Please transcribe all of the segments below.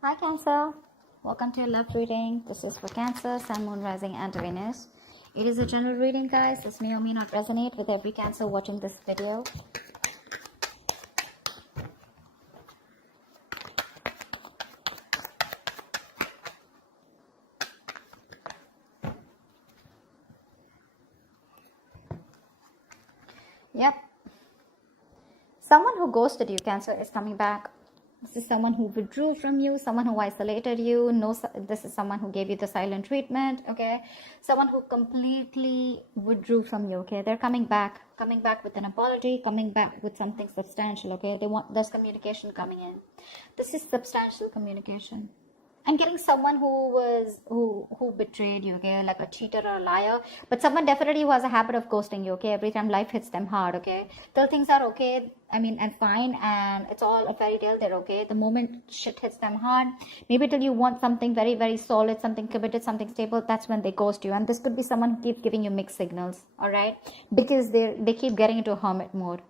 Hi Cancer, welcome to your love reading. This is for Cancer, Sun, Moon, Rising and Venus. It is a general reading, guys. This may or may not resonate with every Cancer watching this video. Yep. Someone who ghosted you, Cancer, is coming back. This is someone who withdrew from you, someone who isolated you. No, this is someone who gave you the silent treatment, okay? Someone who completely withdrew from you, okay? They're coming back with an apology, coming back with something substantial, okay? There's communication coming in. This is substantial communication. I'm getting someone who betrayed you, okay, like a cheater or a liar, but someone definitely who has a habit of ghosting you, okay, every time life hits them hard, okay, till things are okay, and fine, and it's all a fairy tale, they're okay. The moment shit hits them hard, maybe till you want something very, very solid, something committed, something stable, that's when they ghost you. And this could be someone who keeps giving you mixed signals, all right, because they keep getting into a hermit mode.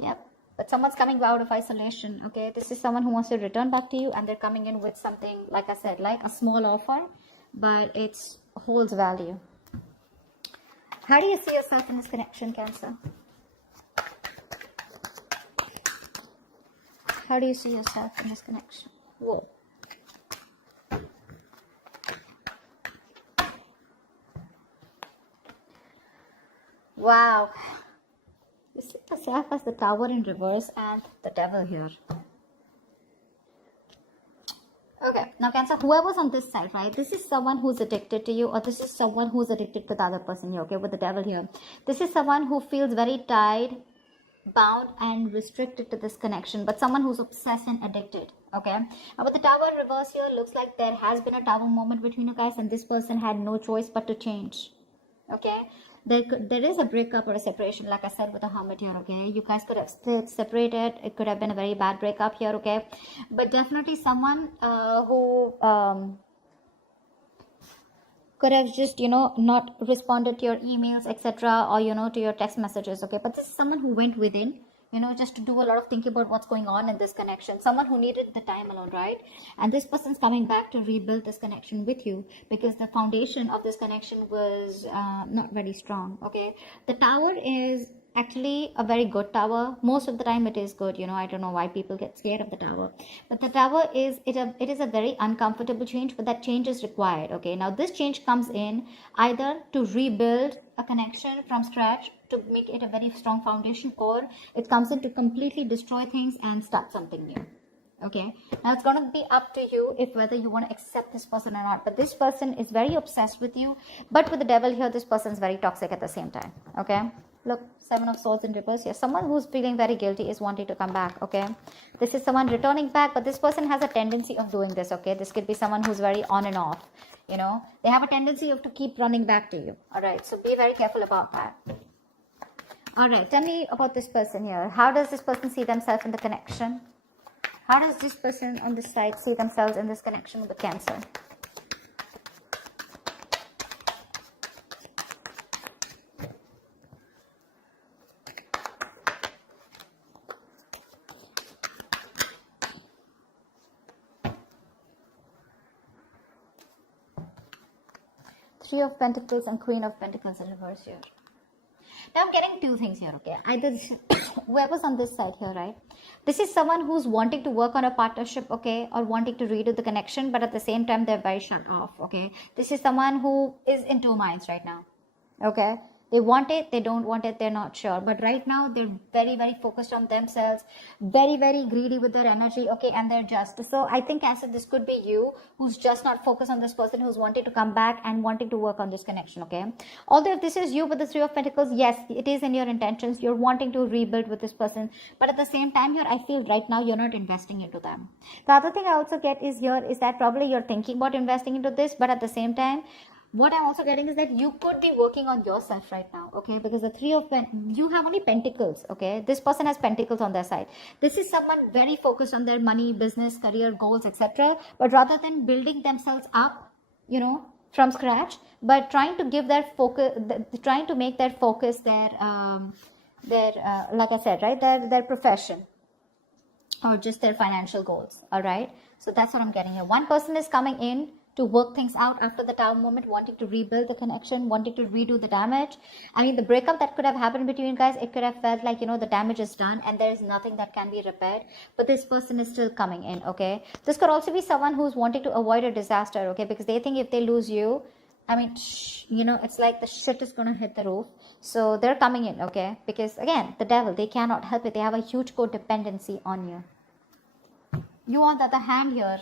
Yep. But someone's coming out of isolation, okay? This is someone who wants to return back to you, and they're coming in with something, like I said, like a small offer, but it holds value. How do you see yourself in this connection, Cancer? How do you see yourself in this connection? Whoa. Wow. You see yourself as the Tower in reverse and the Devil here. Okay, now Cancer, whoever's on this side, right? This is someone who's addicted to you, or this is someone who's addicted to the other person here, okay, with the Devil here. This is someone who feels very tied, bound and restricted to this connection, but someone who's obsessed and addicted, okay? Now with the Tower reverse here, looks like there has been a Tower moment between you guys, and this person had no choice but to change, okay? There is a breakup or a separation, like I said, with a Hermit here, okay? You guys could have still separated. It could have been a very bad breakup here, okay? But definitely someone who could have just, not responded to your emails, etc., or, to your text messages, okay? But this is someone who went within, just to do a lot of thinking about what's going on in this connection. Someone who needed the time alone, right? And this person's coming back to rebuild this connection with you, because the foundation of this connection was not very strong, okay? The Tower is actually a very good tower. Most of the time it is good, I don't know why people get scared of the Tower, but the Tower is it is a very uncomfortable change, but that change is required, okay? Now this change comes in either to rebuild a connection from scratch, to make it a very strong foundation, or it comes in to completely destroy things and start something new, okay? Now it's going to be up to you if whether you want to accept this person or not, but this person is very obsessed with you. But with the Devil here, this person is very toxic at the same time, okay? Look, Seven of Swords in reverse here. Someone who's feeling very guilty is wanting to come back, okay? This is someone returning back, but this person has a tendency of doing this, okay? This could be someone who's very on and off, they have a tendency of to keep running back to you, all right? So be very careful about that. All right, tell me about this person here. How does this person see themselves in the connection? How does this person on this side see themselves in this connection with Cancer? Three of Pentacles and Queen of Pentacles in reverse here. Now I'm getting two things here, okay? Either whoever's on this side here, right? This is someone who's wanting to work on a partnership, okay? Or wanting to redo the connection, but at the same time, they're very shut off, okay? This is someone who is in two minds right now, okay? They want it, they don't want it, they're not sure. But right now, they're very, very focused on themselves, very, very greedy with their energy, okay? And they're just. So I think, Cancer, this could be you who's just not focused on this person, who's wanting to come back and wanting to work on this connection, okay? Although if this is you with the Three of Pentacles, yes, it is in your intentions. You're wanting to rebuild with this person. But at the same time here, I feel right now you're not investing into them. The other thing I also get is here is that probably you're thinking about investing into this, but at the same time, what I'm also getting is that you could be working on yourself right now, okay? Because the Three of you have only Pentacles, okay? This person has Pentacles on their side. This is someone very focused on their money, business, career, goals, etc. But rather than building themselves up, from scratch, but trying to give their focus, trying to make their focus their like I said, right, their profession. or just their financial goals. All right, so that's what I'm getting here. One person is coming in to work things out after the Tower moment, wanting to rebuild the connection, wanting to redo the damage. I mean, the breakup that could have happened between you guys, it could have felt like, the damage is done and there is nothing that can be repaired, but this person is still coming in. Okay, this could also be someone who's wanting to avoid a disaster. Okay, because they think if they lose you, I mean, it's like the shit is gonna hit the roof. So they're coming in, okay? Because again, the devil, they cannot help it. They have a huge codependency on you. You, on the other hand, here,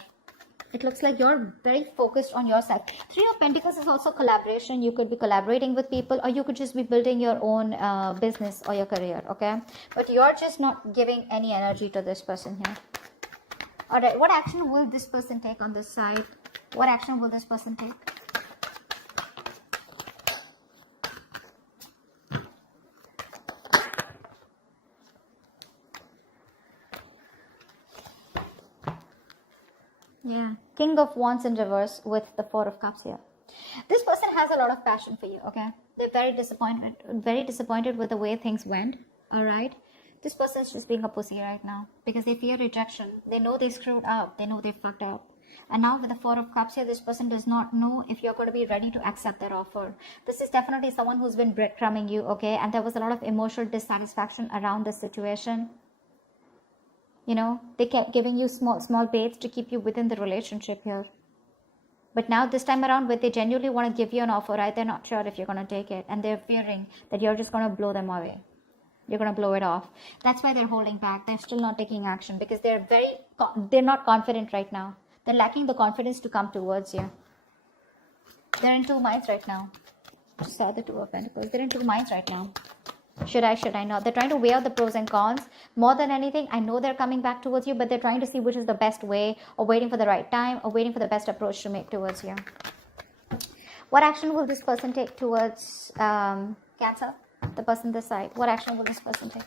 it looks like you're very focused on yourself. Three of Pentacles is also collaboration. You could be collaborating with people, or you could just be building your own business or your career, okay? But you're just not giving any energy to this person here. All right, what action will this person take on this side? What action will this person take? Yeah, King of Wands in reverse with the Four of Cups here. This person has a lot of passion for you, okay? They're very disappointed with the way things went, all right? This person is just being a pussy right now because they fear rejection. They know they screwed up. They know they fucked up. And now with the Four of Cups here, this person does not know if you're going to be ready to accept their offer. This is definitely someone who's been breadcrumbing you, okay? And there was a lot of emotional dissatisfaction around this situation. They kept giving you small baits to keep you within the relationship here. But now this time around, when they genuinely want to give you an offer, right, they're not sure if you're going to take it. And they're fearing that you're just going to blow them away. You're going to blow it off. That's why they're holding back. They're still not taking action because they're not confident right now. They're lacking the confidence to come towards you. They're in two minds right now. Just saw the Two of Pentacles. They're in two minds right now. Should I not? They're trying to weigh out the pros and cons. More than anything, I know they're coming back towards you, but they're trying to see which is the best way, or waiting for the right time, or waiting for the best approach to make towards you. What action will this person take towards Cancer? The person this side. What action will this person take?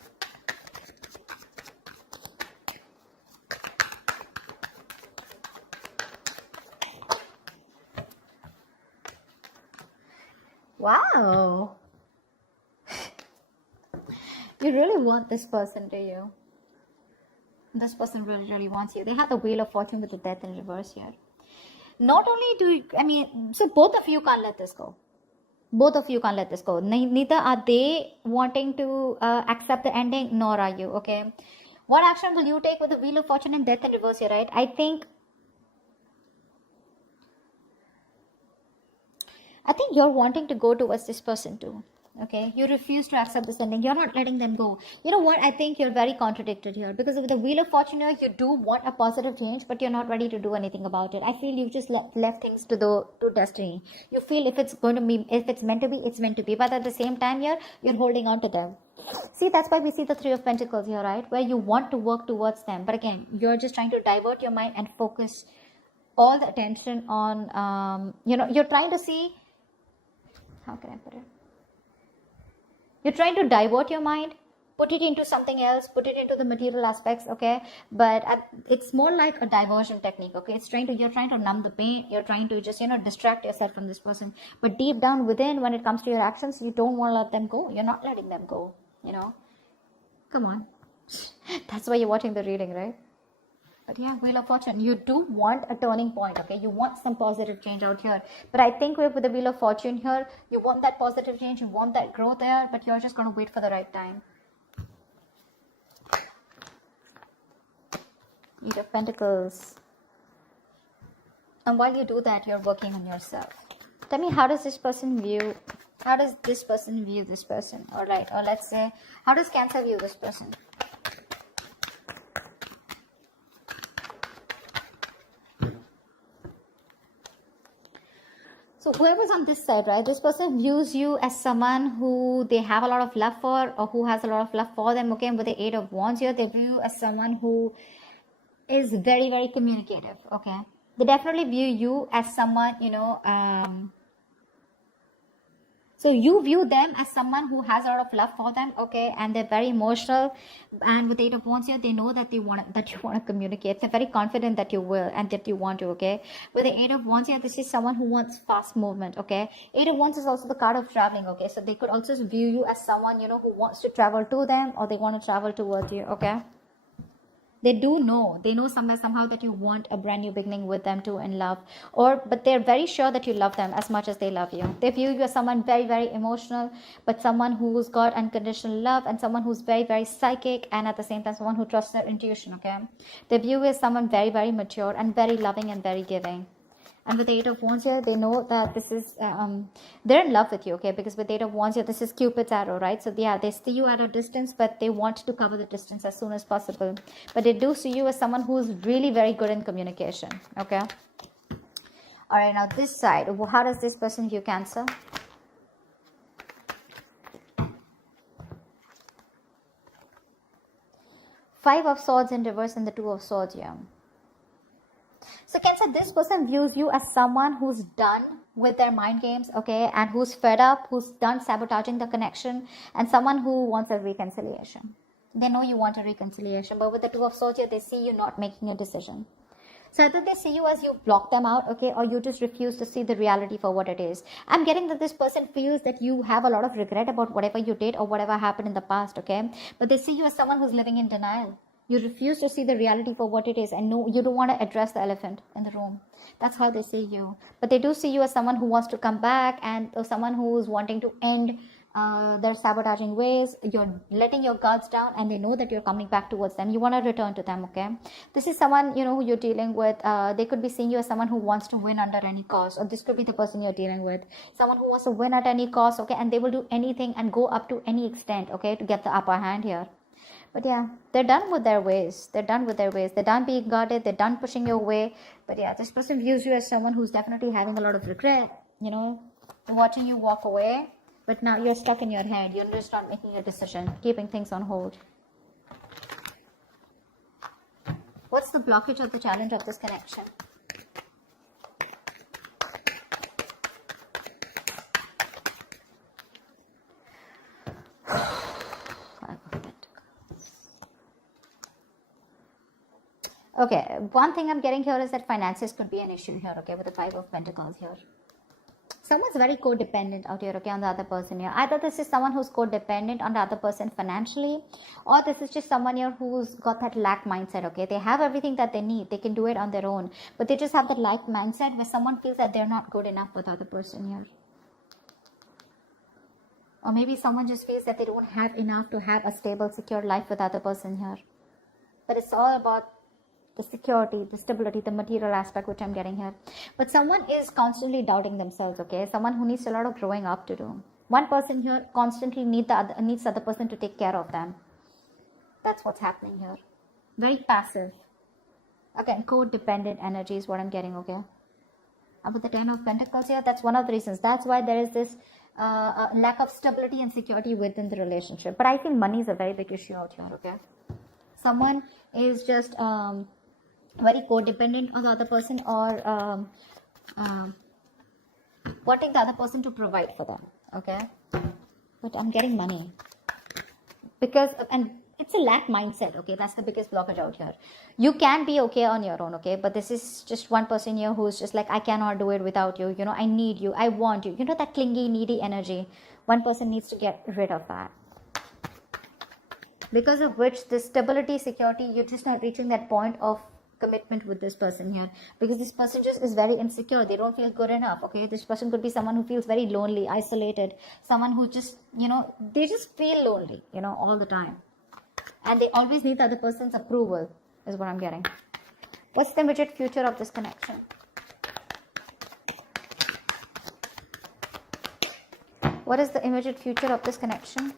Wow. You really want this person, do you? This person really wants you. They have the Wheel of Fortune with the Death in reverse here. Not only do you, so both of you can't let this go. Both of you can't let this go. Neither are they wanting to accept the ending, nor are you, okay? What action will you take with the Wheel of Fortune and Death in reverse here, right? I think you're wanting to go towards this person too. Okay, you refuse to accept this ending. You're not letting them go. You know what? I think you're very contradicted here because with the Wheel of Fortune here, you do want a positive change, but you're not ready to do anything about it. I feel you just left things to destiny. You feel if it's meant to be, it's meant to be. But at the same time here, you're holding on to them. See, that's why we see the Three of Pentacles here, right? Where you want to work towards them. But again, you're just trying to divert your mind and focus all the attention on, you're trying to see, how can I put it? You're trying to divert your mind, put it into something else, put it into the material aspects, okay? But it's more like a diversion technique, okay? You're trying to numb the pain. You're trying to just, distract yourself from this person. But deep down within, when it comes to your actions, you don't want to let them go. You're not letting them go, Come on. That's why you're watching the reading, right? But yeah, Wheel of Fortune, you do want a turning point, okay? You want some positive change out here. But I think with the Wheel of Fortune here, you want that positive change, you want that growth there, but you're just going to wait for the right time. Eight of Pentacles. And while you do that, you're working on yourself. Tell me, how does this person view this person? Or let's say, how does Cancer view this person? So whoever's on this side, right, this person views you as someone who they have a lot of love for, or who has a lot of love for them, okay? And with the Eight of Wands here, they view you as someone who is very, very communicative, okay? They definitely view you as someone, so you view them as someone who has a lot of love for them, okay? And they're very emotional. And with Eight of Wands here, they know that you want to communicate. They're very confident that you will and that you want to, okay? With the Eight of Wands here, this is someone who wants fast movement, okay? Eight of Wands is also the card of traveling, okay? So they could also view you as someone, who wants to travel to them, or they want to travel towards you, okay? They know somehow that you want a brand new beginning with them too in love, but they're very sure that you love them as much as they love you. They view you as someone very, very emotional, but someone who's got unconditional love, and someone who's very, very psychic, and at the same time someone who trusts their intuition. Okay, they view you as someone very, very mature and very loving and very giving. And with the Eight of Wands here, they know that this is, they're in love with you, okay? Because with the Eight of Wands here, this is Cupid's arrow, right? So yeah, they see you at a distance, but they want to cover the distance as soon as possible. But they do see you as someone who's really very good in communication, okay? All right, now this side, how does this person view Cancer? Five of Swords in reverse and the Two of Swords here. So Cancer, this person views you as someone who's done with their mind games, okay, and who's fed up, who's done sabotaging the connection, and someone who wants a reconciliation. They know you want a reconciliation, but with the Two of Swords here, they see you not making a decision. So either they see you as you block them out, okay, or you just refuse to see the reality for what it is. I'm getting that this person feels that you have a lot of regret about whatever you did or whatever happened in the past, okay, but they see you as someone who's living in denial. You refuse to see the reality for what it is, and no, you don't want to address the elephant in the room. That's how they see you. But they do see you as someone who wants to come back, and someone who's wanting to end their sabotaging ways. You're letting your guards down, and they know that you're coming back towards them. You want to return to them, okay? This is someone, you know, who you're dealing with. They could be seeing you as someone who wants to win under any cost, or this could be the person you're dealing with. Someone who wants to win at any cost, okay? And they will do anything and go up to any extent, okay, to get the upper hand here. But yeah, they're done with their ways. They're done with their ways. They're done being guarded. They're done pushing your way. But yeah, this person views you as someone who's definitely having a lot of regret, you know, watching you walk away. But now you're stuck in your head. You're just not making a decision, keeping things on hold. What's the blockage or the challenge of this connection? Okay, one thing I'm getting here is that finances could be an issue here, okay, with the Five of Pentacles here. Someone's very codependent out here, okay, on the other person here. Either this is someone who's codependent on the other person financially, or this is just someone here who's got that lack mindset, okay. They have everything that they need. They can do it on their own, but they just have that lack mindset where someone feels that they're not good enough with the other person here. Or maybe someone just feels that they don't have enough to have a stable, secure life with the other person here. But it's all about the security, the stability, the material aspect which I'm getting here. But someone is constantly doubting themselves, okay? Someone who needs a lot of growing up to do. One person here constantly needs the other person to take care of them. That's what's happening here. Very passive. Again, codependent energy is what I'm getting, okay? And with the Ten of Pentacles here, that's one of the reasons. That's why there is this lack of stability and security within the relationship. But I feel money is a very big issue out here, okay? Someone is just very codependent on the other person, or wanting the other person to provide for them, okay? But I'm getting money because, and it's a lack mindset, okay? That's the biggest blockage out here. You can be okay on your own, okay? But this is just one person here who's just like, I cannot do it without you, you know, I need you, I want you, you know, that clingy, needy energy. One person needs to get rid of that. Because of which this stability, security, you're just not reaching that point of commitment with this person here, because this person just is very insecure. They don't feel good enough, okay? This person could be someone who feels very lonely, isolated, someone who just, you know, they just feel lonely, you know, all the time, and they always need the other person's approval is what I'm getting. What's the immediate future of this connection? What is the immediate future of this connection?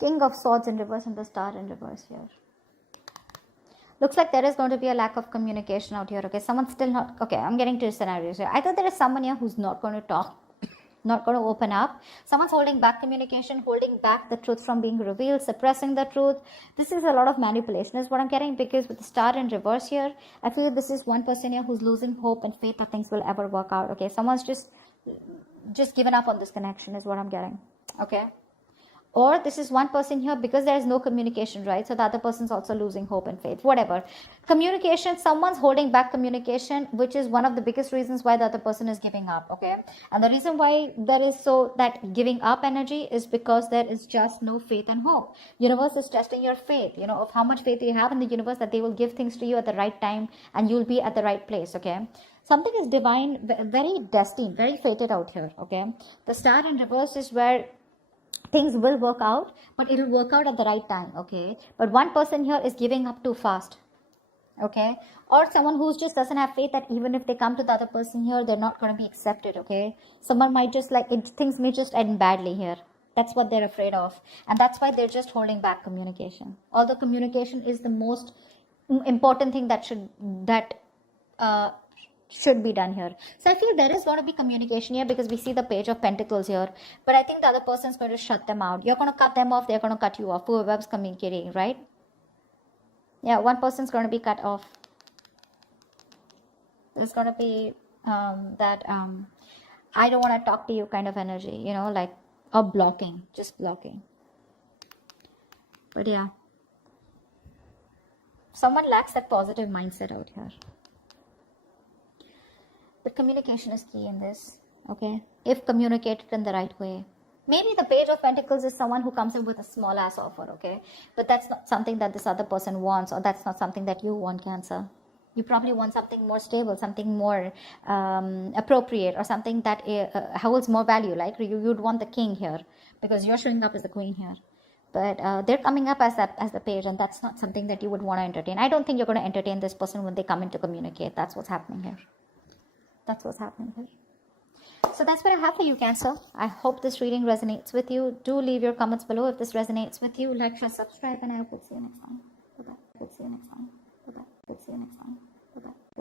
King of Swords in reverse and the Star in reverse here. Looks like there is going to be a lack of communication out here, okay? Someone's still not, okay, I'm getting to scenarios here. Either there is someone here who's not going to talk, not going to open up. Someone's holding back communication, holding back the truth from being revealed, suppressing the truth. This is a lot of manipulation is what I'm getting, because with the Star in reverse here, I feel this is one person here who's losing hope and faith that things will ever work out, okay? Someone's just given up on this connection is what I'm getting, okay? Or this is one person here because there is no communication, right? So the other person's also losing hope and faith, whatever. Communication, someone's holding back communication, which is one of the biggest reasons why the other person is giving up, okay? And the reason why there is so that giving up energy is because there is just no faith and hope. Universe is testing your faith, of how much faith you have in the universe, that they will give things to you at the right time and you'll be at the right place, okay? Something is divine, very destined, very fated out here, okay? The star in reverse is where things will work out, but it will work out at the right time, okay? But one person here is giving up too fast, okay? Or someone who just doesn't have faith that even if they come to the other person here, they're not going to be accepted, okay? Someone might just things may just end badly here. That's what they're afraid of, and that's why they're just holding back communication. Although communication is the most important thing that should be done here. So I feel there is going to be communication here because we see the Page of Pentacles here, but I think the other person is going to shut them out. You're going to cut them off, they're going to cut you off, whoever's communicating, right? Yeah, one person's going to be cut off. There's going to be I don't want to talk to you kind of energy, or blocking, just blocking. But yeah, someone lacks that positive mindset out here. But communication is key in this, okay? If communicated in the right way. Maybe the Page of Pentacles is someone who comes in with a small ass offer, okay? But that's not something that this other person wants, or that's not something that you want, Cancer. You probably want something more stable, something more appropriate, or something that holds more value. Like you'd want the king here because you're showing up as the queen here. But they're coming up as the page, and that's not something that you would want to entertain. I don't think you're going to entertain this person when they come in to communicate. That's what's happening here. That's what's happening here. So that's what I have for you, Cancer. I hope this reading resonates with you. Do leave your comments below if this resonates with you. Like, share, subscribe, and I hope to see you next time. Bye-bye. See you next time. Bye-bye. See you next time.